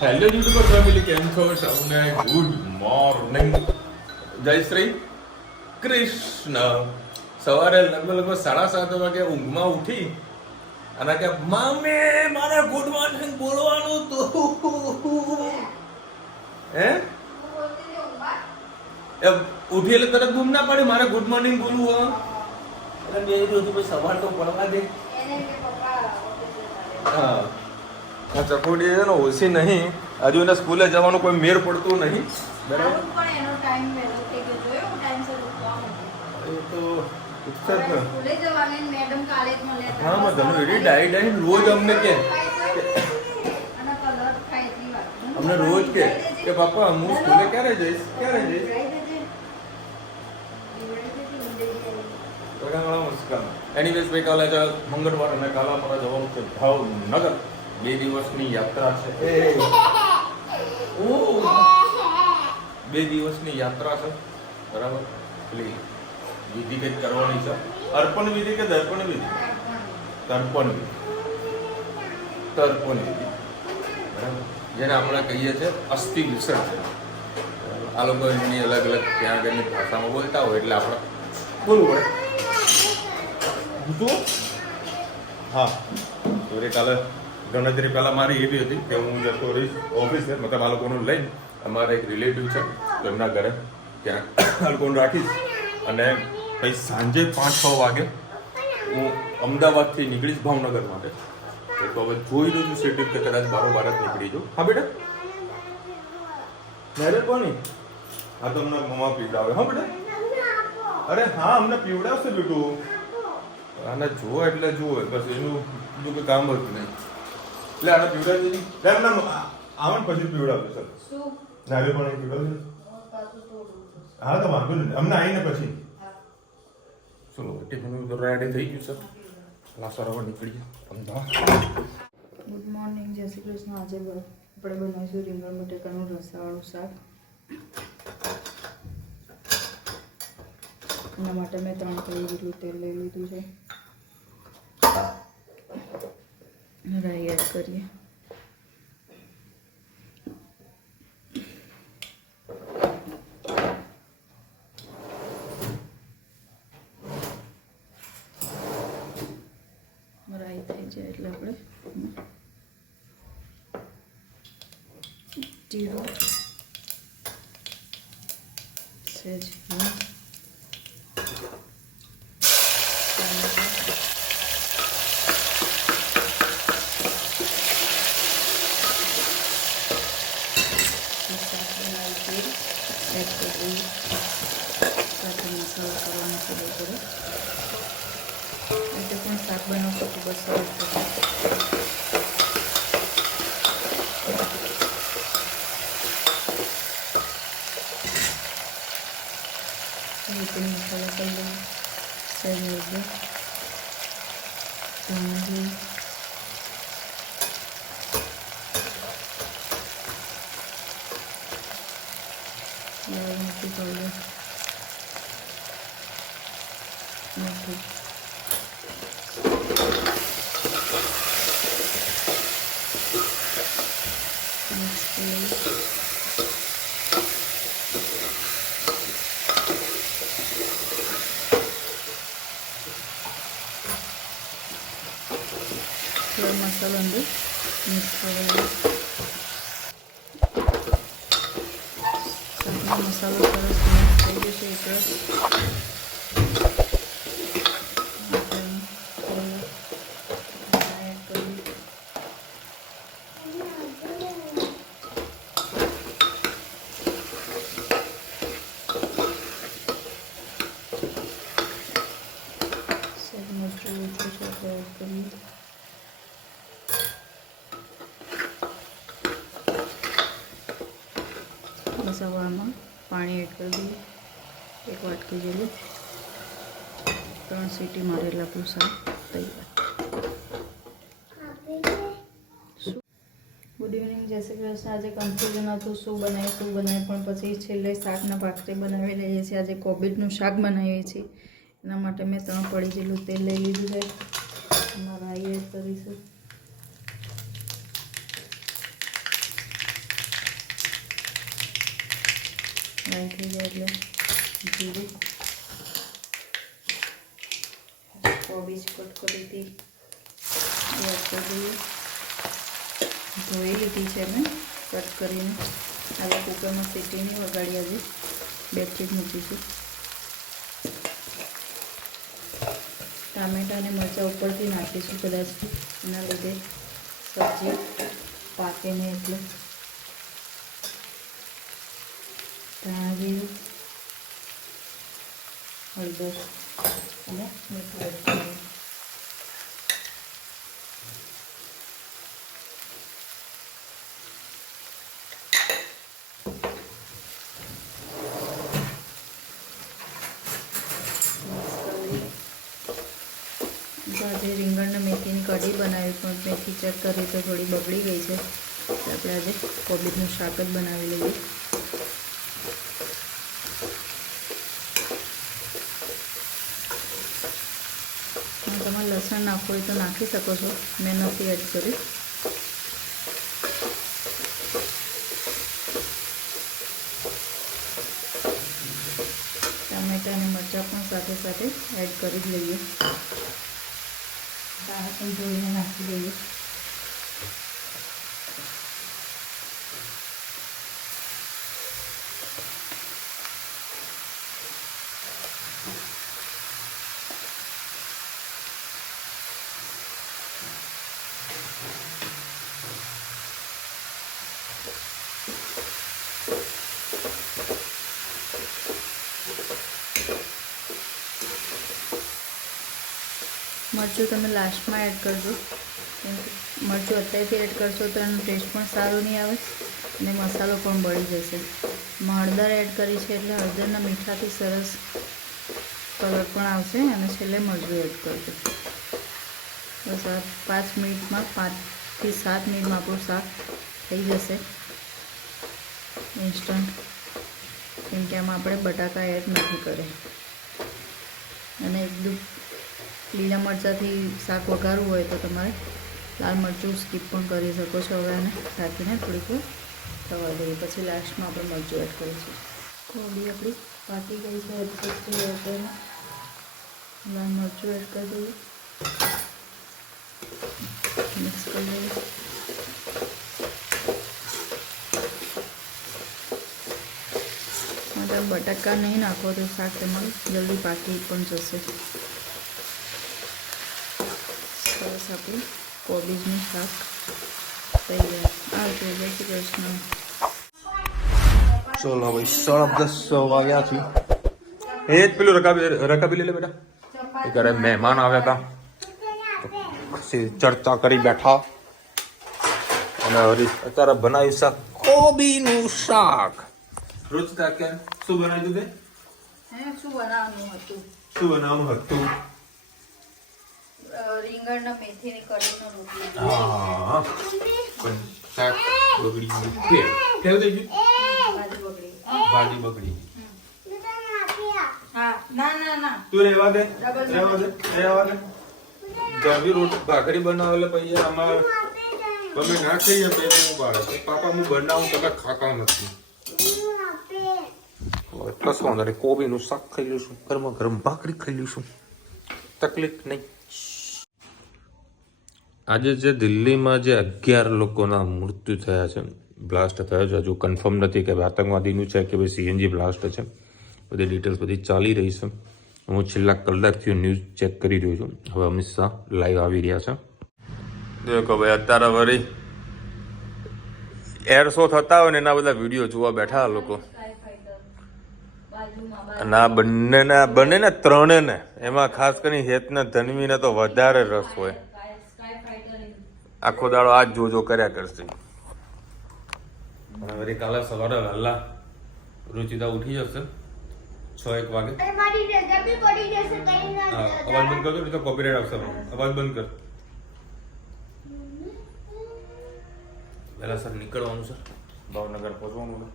Hello YouTuber family, કેમ છો સૌને? ગુડ મોર્નિંગ, જય શ્રી કૃષ્ણ. સવારે લગભગ 7:30 વાગે ઊંઘમાં ઉઠી અને કે મમ્મી મારે ગુડ મોર્નિંગ બોલવાનું તો હે ઉઠી એટલે તરત બૂમ ના પાડી મારે ગુડ મોર્નિંગ બોલવું. એટલે બે દિવસ સવાર તો પડવા દે. હા, ચકોડી છે ને ઓછી નહીં, હજુ એને સ્કૂલે જવાનું કોઈ મેર પડતું નહીં. બરાબર, એ તો હા માં તમે એડી ડાઈ રોજ અમને કે અમને રોજ કે પપ્પા હું સ્કૂલે ક્યારે જઈશ. એનીવેઝ ભાઈ, કાલે મંગળવાર અને કાલા પર જવાનું છે ભાવનગર. 2 દિવસની યાત્રા છે. 2 દિવસની યાત્રા છે. બરાબર, પેલી વિધિ કંઈક કરવાની છે. અર્પણ વિધિ કે દર્પણ વિધિ? તર્પણ વિધિ. બરાબર, જેને આપણે કહીએ છીએ અસ્થિ વિસર્જન. આ લોકો એમની અલગ અલગ ત્યાં આગળની ભાષામાં બોલતા હોય એટલે આપણે બોલવું પડે. હા, તો કાલે ગણતરી પહેલાં મારી એવી હતી કે હું જતો રહીશ ઓફિસે, મતલબ આ લોકોનું લઈને. અમારા એક રિલેટિવ છે તો એમના ઘરે ત્યાં આ લોકોને રાખીશ. અને પછી સાંજે 5-6 વાગે હું અમદાવાદથી નીકળીશ ભાવનગર માટે. તો હવે જોઈ રહ્યું છું શેડ્યુલ કે કદાચ બારોબાર જ નીકળી જાઉં. હા બેટા, મેરેજ કોની? હા, તો અમને મમ્મા પીવડાવે. હા બેટા, અરે હા, અમને પીવડાવશે બેટું. આને જુઓ એટલે જુઓ, બસ એનું બીજું કોઈ કામ હતું નહીં. એટલે આને પીવડાવી દીધી. આવન પછી પીવડાવજો સર. નારે પણ પીવડાવજો. હા, તો વાંધો નહીં, અમને આવીને પછી. ચલો, ટિફિન તો રેડી થઈ ગયું સર. લાસારાવા નીકળીએ અમદાવાદ. ગુડ મોર્નિંગ, જય શ્રી કૃષ્ણ. આજે આપણે બનાવીશું રીંગણ બટેકાનું રસાવાળું શાક. એના માટે મેં 3 કળી જેટલું તેલ લઈ લીધું છે. રાઈ એડ કરીએ. રાઈ થઈ જાય એટલે આપણે જીરું, સેજ હિંગ, એડ કરી સાથે મસાલો કરવાનો છે. બપોરે એટલે પણ શાક બનાવશો તો બસ સરસ થશે. રીતે મસાલા કરી લઈએ. સેજ હળદર, ધાણા, લાલ મરચું પાવડર, મીઠું, મિક્સ કરી થોડો મસાલો અંદર મિક્સ કરી મસાલો સરસ મિક્સ થઈ જશે. એક રસ મરચું ઓછું છે તો એડ કરીએ. બસ હવે આમાં પાણી એડ કરી દઈએ. 1 વાટકી જેટલું. 3 સીટી મારે એટલે આપણું શાક તૈયાર. ગુડ ઇવનિંગ, જય શ્રી કૃષ્ણ. આજે કન્ફ્યુઝન હતું શું બનાવીએ પણ પછી છેલ્લે શાકના ભાખરી બનાવી લઈએ છીએ. આજે કોબીજનું શાક બનાવીએ છીએ. એના માટે મેં 3 કળી જેટલું તેલ લઈ લીધું છે. એમાં રાઈ એડ કરીશું. ફ્રાય થઈ જાય એટલે જીરું, કોબીજ કટ કરી હતી એડ કરી દઈએ. ધોઈ લીધી છે મેં કટ કરીને. હવે કુકરમાં સીટીની વગાડી આજે બેઠી જ મૂકીશું. ટામેટાં અને મરચાં ઉપરથી નાખીશું કદાચ, એના લીધે સબ્જી પાકે નહીં એટલે. ધાણા જીરું, હળદર અને મીઠું એડ કરીએ. આજે રીંગણને મેથીની કઢી બનાવી, પણ મેથી ચેક કરી તો થોડી બગડી ગઈ છે. આપણે આજે કોબીજનું શાક જ બનાવી લઈએ. તમારે લસણ નાખવું હોય તો નાખી શકો છો, મેં નથી એડ કર્યું. ટામેટાં અને મરચાં પણ સાથે સાથે એડ કરી જ લઈએ. દાળ પણ ધોઈને નાખી દઈએ. મરચું તમે લાસ્ટમાં એડ કરજો, મરચું અત્યારથી એડ કરશો તો એનો ટેસ્ટ પણ સારો નહીં આવે અને મસાલો પણ બળી જશે. હળદર એડ કરી છે એટલે હળદરના મીઠાથી સરસ કલર પણ આવશે. અને છેલ્લે મરચું એડ કરજો. બસ આ 5 મિનિટમાં 5 થી 7 મિનિટમાં આપણું શાક થઈ જશે ઇન્સ્ટન્ટ, કેમ કે આમાં આપણે બટાકા એડ નથી કર્યા. અને એકદમ લીલા મરચાંથી શાક વઘારવું હોય તો તમારે લાલ મરચું સ્કીપ પણ કરી શકો છો. હવે આને ઢાંકીને થોડીક વાર થવા દઈએ, પછી લાસ્ટમાં આપણે મરચું એડ કરીશું. કોબી આપણી પાકી ગઈ છે, લાલ મરચું એડ કરી દઈએ, મિક્સ કરી દઈએ. બટાકા નહીં નાખો તો શાક તમારું જલ્દી પાકી પણ જશે. સરસ આપણું કોબીજનું શાક થઈ જાય. આવજો, જય શ્રી કૃષ્ણ. ચલો ભાઈ 10:30 વાગ્યા છે. એ જ પેલું રકાબી લે બેટા. એ ઘરે મહેમાન આવ્યા હતા, ચર્ચા કરી બેઠા. અને અત્યારે બનાવ્યું શાક, કોબીનું શાક. રોજ કેમ શું બનાવ્યું તે? શું બનાવવાનું હતું? શું બનાવવાનું હતું? રીંગણના મેથીની કઢીનો રોટલી. હા, પણ શાક બગડી ગયું. કેવું થઈ ગયું? ભાજી બગડી. હા, ના તું રહેવા દે. ગરબી રોટી ભાખરી બનાવેલા પછી અમારે તમે ના ખાઈએ બે હું બાળક પાપા હું બનાવું તમે ખાતા નથી. કશું વાંધો નહીં, કોબીનું શાક ખાઈ લઈશું, ગરમા ગરમ ભાખરી ખાઈ લઈશું, તકલીફ નહીં. આજે જે દિલ્હીમાં જે 11 લોકોના મૃત્યુ થયા છે, બ્લાસ્ટ થયો છે, હજુ કન્ફર્મ નથી કે આતંકવાદીનું છે કે ભાઈ સીએનજી બ્લાસ્ટ છે. બધી ડિટેલ્સ બધી ચાલી રહી છે. હું છેલ્લા કલાકથી ન્યૂઝ ચેક કરી રહ્યો છું. હવે અમિત શાહ લાઈવ આવી રહ્યા છે. દેખો ભાઈ, અત્યારે વળી એર શો થતા હોય ને એના બધા વિડીયો જોવા બેઠા લોકો. ના બંને ત્રણેને, એમાં ખાસ કરીને હેતને ધનવીને તો વધારે રસ હોય. આખો દાડો આ જ જોજો કર્યા કરશે. અને વળી કાલે સવારે વહેલા રુચિતા ઉઠી જશે 6-1 વાગે. અવાજ બંધ કરજો નહીં તો કોપીરાઇટ આવશે. અવાજ બંધ કર. વહેલા સર નીકળવાનું છે, ભાવનગર પહોંચવાનું.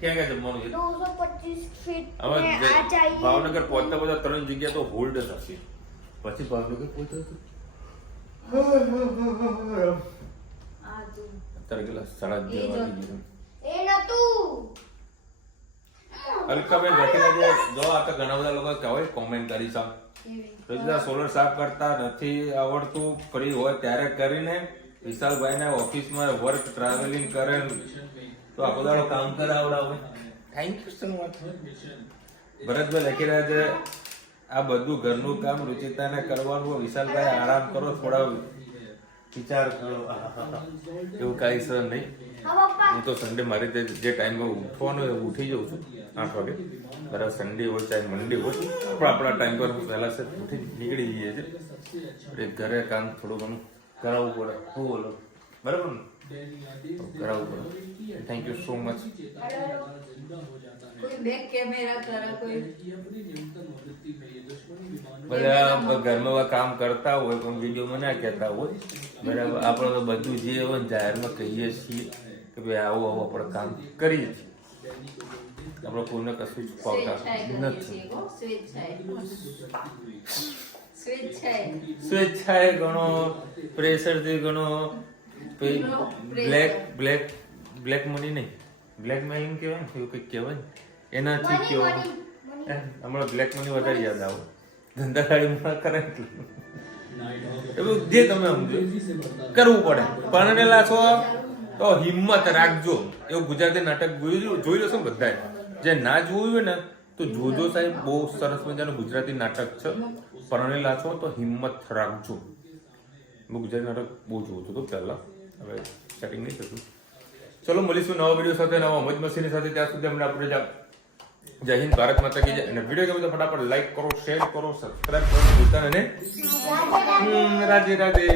ક્યાં ક્યાં જમવાનું છે? 225 ફીટ હવે ભાવનગર પહોંચતા બધા 3 જગ્યા તો હોલ્ડ જ હશે. પછી ભાવનગર પહોંચતા અત્યારે કેટલા 11:30 વાગી ગયા. અલકાબેન લખીને જે જો આ તો ઘણા બધા લોકો કહેવાય કોમેન્ટ કરી છે તો સોલર સાફ કરતા નથી આવડતું, ફ્રી હોય ત્યારે કરીને વિશાલભાઈને ઓફિસમાં વર્ક ટ્રાવેલિંગ કરે તો આખો દાડો કામ કરાવડાવે. Thank you so much. Bharatbhai લખી રહ્યા છે આ બધું ઘરનું કામ રુચિતાને કરવાનું, વિશાલભાઈ આરામ કરો, થોડા વિચાર કરો. એવું કાંઈ સર નહીં. હું તો સન્ડે મારી જે ટાઈમમાં ઉઠવાનો હોય ઉઠી જાઉં છું 8 વાગે. બરાબર, સન્ડે હોય ચાહે મંડે હોય પણ આપણા ટાઈમ પર પહેલા છે ઉઠી નીકળી જઈએ છીએ. ઘરે કામ થોડું ઘણું કરાવવું પડે. શું બોલો? બરાબર ને? કરાવવું પડે. Thank you so much. બધા ઘરમાં કામ કરતા હોય પણ વિડીયોમાં ના કહેતા હોય. બરાબર, આપણે તો બધું જે હોય ને જાહેરમાં કહીએ છીએ કે ભાઈ આવું આવું આપણે કામ કરીએ છીએ. આપણે કોઈને કશું છુપાવતા નથી. સ્વેચ્છાએ ઘણો પ્રેશરથી ઘણો બ્લેક મની નહીં, બ્લેકમેલિંગ કહેવાય ને એવું કંઈક કહેવાય ને એનાથી કહેવાય. હમણાં બ્લેક મની વધારે યાદ આવે. ધંધાદારીમાં કરે એવું જે તમે સમજો કરવું પડે. પરણેલા છો તો હિંમત રાખજો. એવું ગુજરાતી નાટક જોઈ લો છો બધાએ. જે ના જોયું હોય ને તો જોજો સાહેબ, બહુ સરસ મજાનું ગુજરાતી નાટક છે. પરણેલા છો તો હિંમત રાખજો. હું ગુજરાતી નાટક બહુ જોઉં છું તો પહેલા, હવે સેટિંગ નહીં થતું. ચલો મળીશું નવા વિડીયો સાથે, નવા મોજ મસ્તીની સાથે. ત્યાં સુધી અમને આપણે જય હિન્દ, ભારત માતા કી જય. અને વિડીયો ગમે તો ફટાફટ લાઈક કરો, શેર કરો, સબસ્ક્રાઇબ કરો, અને રાધે રાધે.